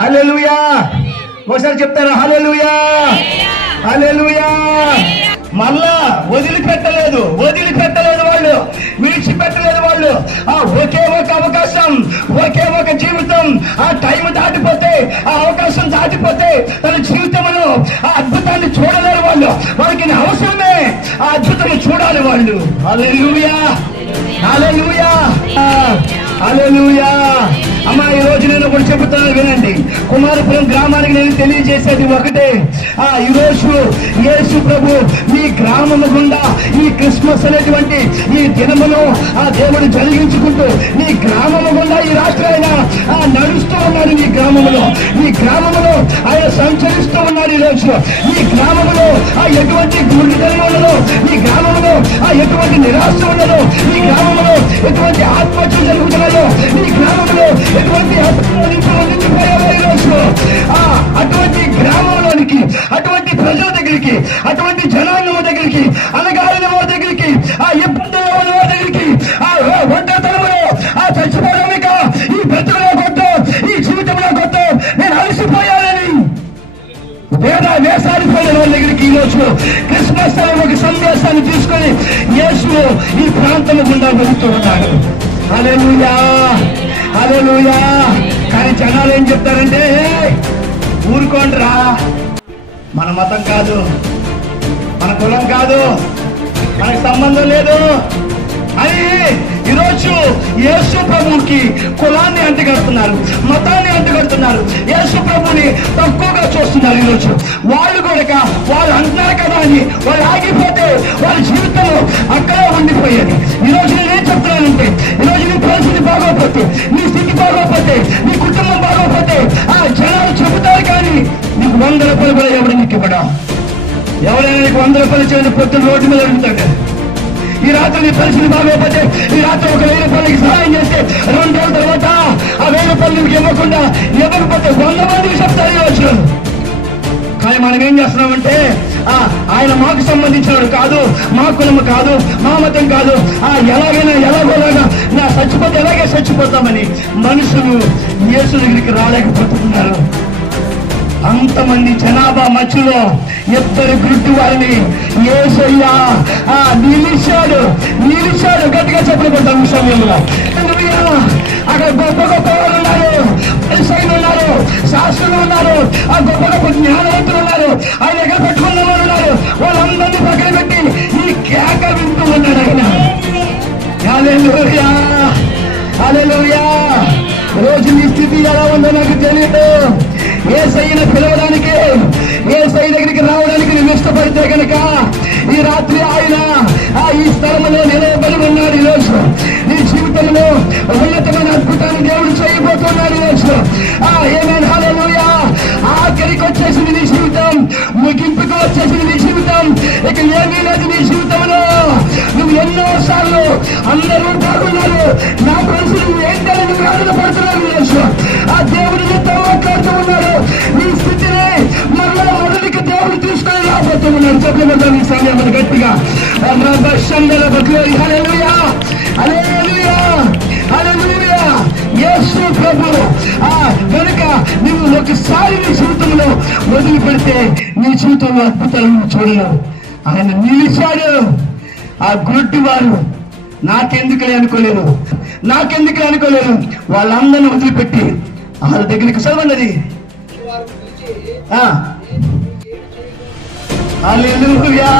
హల్లెలూయా. ఒకసారి చెప్తారా హల్లెలూయా, హల్లెలూయా. మళ్ళా వదిలిపెట్టలేదు వాళ్ళు, విడిచిపెట్టలేదు వాళ్ళు. ఒకే ఒక అవకాశం, ఒకే ఒక జీవితం. ఆ టైం దాటిపోతే, ఆ అవకాశం దాటిపోతే తన జీవితంలో ఆ అద్భుతాన్ని చూడలేరు వాళ్ళు. వాళ్ళకి అవసరమే ఆ అద్భుతం చూడాలి వాళ్ళు. హల్లెలూయా, హల్లెలూయా, హల్లెలూయా. అమ్మా, ఈ రోజు నేను ఒకటి చెబుతున్నాను వినండి. కుమారపురం గ్రామానికి నేను తెలియజేసేది ఒకటే. ఈ రోజు యేసు ప్రభు మీ గ్రామము గుండా ఈ క్రిస్మస్ అనేటువంటి ఈ దినమును ఆ దేవుడు జరిగించుకుంటూ మీ గ్రామము గుండా ఈ రాష్ట్రాయన నడుస్తూ ఉన్నాడు. మీ గ్రామములో ఆయన సంచరిస్తూ ఉన్నాడు. ఈ రోజు మీ గ్రామములో ఎటువంటి గురితనం ఉండదు, మీ గ్రామంలో ఎటువంటి నిరాశ ఉండదు, మీ గ్రామంలో ఎటువంటి ఆత్మహత్య జరుగుతున్నదో, మీ గ్రామంలో ఎటువంటి అటువంటి గ్రామంలోనికి, అటువంటి ప్రజల దగ్గరికి, అటువంటి జనాంగం దగ్గరికి, అనగారిన వారి దగ్గరికి, ఇబ్బందుల వారి దగ్గరికి, ఒంటరితనంలో చచ్చిపోవడానిక ఈ బ్రతుకులో కొత్త, ఈ జీవితంలో కొత్త నేను అలసిపోయానని వేసారిపోయిన వాళ్ళ దగ్గరికి ఈరోజు క్రిస్మస్ అనే ఒక సందేశాన్ని తీసుకొని యేసు ఈ ప్రాంతం గుండా వెళుతూ ఉన్నాడు. హల్లెలూయా, హల్లెలూయా. కానీ జనాలు ఏం చెప్తారంటే, ఊరుకోండిరా, మన మతం కాదు, మన కులం కాదు, మనకు సంబంధం లేదు అని ఈరోజు యేసు ప్రభువుకి కులాన్ని అంటగడుతున్నారు, మతాన్ని అంటగడుతున్నారు, యేసు ప్రభుని తక్కువగా చూస్తున్నారు. ఈరోజు వాళ్ళు కూడా వాళ్ళు అంటున్నారు కదా అని వాళ్ళు ఆగిపోతే వాళ్ళ జీవితం అక్కడే ఉండిపోయేది. ఈరోజు నేనేం చెప్తున్నానంటే, ఈరోజు నీ పరిస్థితి బాగోపోతే, నీ స్థితి బాగోపోతే, నీ కుటుంబం బాగోపోతే జనాలు చెబుతారు, కానీ నీకు 100 రూపాయలు కూడా ఎవరు నీకు ఇవ్వడం. ఎవరైనా నీకు 100 రూపాయలు ఇచ్చేది పొద్దున్న రోడ్డు మీద అడుగుతాడు. ఈ రాత్రి నీ పరిస్థితి బాగోపోతే, ఈ రాత్రి ఒక 1000 రూపాయలకి సహాయం చేస్తే 2 రోజుల తర్వాత ఆ 1000 రూపాయలు నీకు ఇవ్వకుండా, ఇవ్వకపోతే 100 మందికి చెప్తారు ఈరోజు. కానీ మనం ఏం చేస్తున్నామంటే, ఆయన మాకు సంబంధించినవాడు కాదు, మా కులము కాదు, మా మతం కాదు, ఎలాగైనా ఎలాగోలాగా నా చచ్చిపోతే ఎలాగే చచ్చిపోతామని మనుషులు యేసు దగ్గరికి రాలేకపోతున్నారు. అంతమంది జనాభా మధ్యలో 2 గుడ్డి వారిని యేసయ్యా నిలిచాడు. గట్టిగా చెప్పబడ్డాము సమయంలో. అక్కడ గొప్ప గొప్ప వాళ్ళు ఉన్నారు, పరిసయ్యులు ఉన్నారు, శాస్త్రులు ఉన్నారు, గొప్ప గొప్ప జ్ఞానవంతులు ఉన్నారు, ఆయన దగ్గర పెట్టుకున్న వాళ్ళు ఉన్నారు. వాళ్ళందరినీ పక్కన పెట్టి ఈ కేక వింటూ ఉన్నాడు ఆయన. హల్లెలూయా, హల్లెలూయా. రోజు నీ స్థితి ఎలా ఉందో నాకు తెలియదు. యేసయ్యను పిలవడానికి, యేసయ్య దగ్గరికి రావడానికి నువ్వు ఇష్టపడితే కనుక ఈ రాత్రి ఆయన ఈ స్థలంలో నిలబడి ఉన్నాడు. ఈరోజు నీ జీవితంలో ఉన్నతమైన అద్భుతాన్ని దేవుడు చేయబోతున్నాడు. ఈరోజు ఏమైనా హల్లెలూయా. ఆఖరికి వచ్చేసింది నీ జీవితం, ముగింపుకు వచ్చేసింది నీ జీవితం. ఇక ఏమీ లేదు నీ జీవితంలో. నువ్వు ఎన్నోసార్లు అందరూ బాగున్నారు, నా పరిస్థితి ఏంటని నువ్వు ఆనంద పడుతున్నావు. ఈరోజు ఆ దేవుడు నీతో మాట్లాడుతూ ఉన్నాడు. నీ స్థితిని మరలా మొదటికి దేవుడు తీసుకొని రాబోతూ ఉన్నాడు. చెప్పలేదు ఈ సమయం గట్టిగా. హల్లెలూయా, హల్లెలూయా, హల్లెలూయా. యేసు ప్రభు కనుక నువ్వు ఒకసారి నీ జీవితంలో వదిలిపెడితే నీ జీవితంలో అద్భుతాలను చూడలేవు. ఆయన నిలిచాడు. ఆ గుడ్డి వారు నాకెందుకులే అనుకోలేదు. వాళ్ళందరినీ వదిలిపెట్టి వాళ్ళ దగ్గరికి చదవండి. హల్లెలూయా.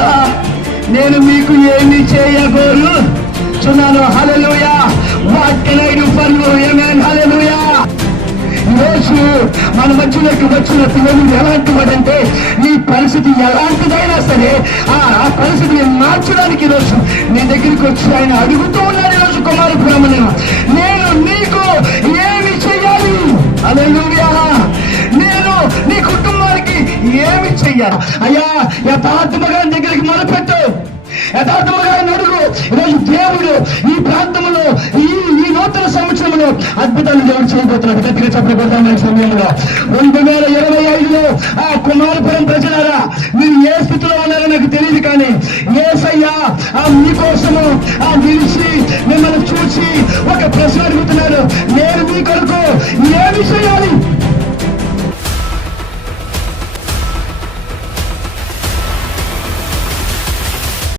నేను మీకు ఏమి చేయగోరుచున్నాను. హల్లెలూయా. What can I do for you? ఆమేన్. హల్లెలూయా. ఈరోజు మన మధ్యలోకి వచ్చిన దేవుడు ఎలాంటి వాడంటే, నీ పరిస్థితి ఎలాంటిదైనా సరే ఆ పరిస్థితిని మార్చడానికి ఈరోజు నీ దగ్గరికి వచ్చి ఆయన అడుగుతూ ఉన్నాడు. ఈరోజు కుమారపురమును నేను నీకు ఏమి చెయ్యాలి? హల్లెలూయా. నేను నీ కుటుంబానికి ఏమి చెయ్యాలి? అయ్యా, యథార్థముగా దగ్గరికి మొదలుపెట్టు, యథార్థముగా అడుగు. ఈరోజు దేవుడు ఈ ప్రాంతంలో ఈ నూతన సంవత్సరంలో అద్భుతాలు దేవుడు చేయబోతున్నాడు. గట్టిగా చెప్పబోతున్న సమయంలో 2025లో కుమారపురం ప్రజలారా, మీరు ఏ స్థితిలో ఉన్నారో నాకు తెలియదు, కానీ యేసయ్య మీకోసము నిలిచి మిమ్మల్ని చూసి ఒక ప్రశ్న అడుగుతున్నారు. నేను మీ కొరకు ఏమి చేయాలి?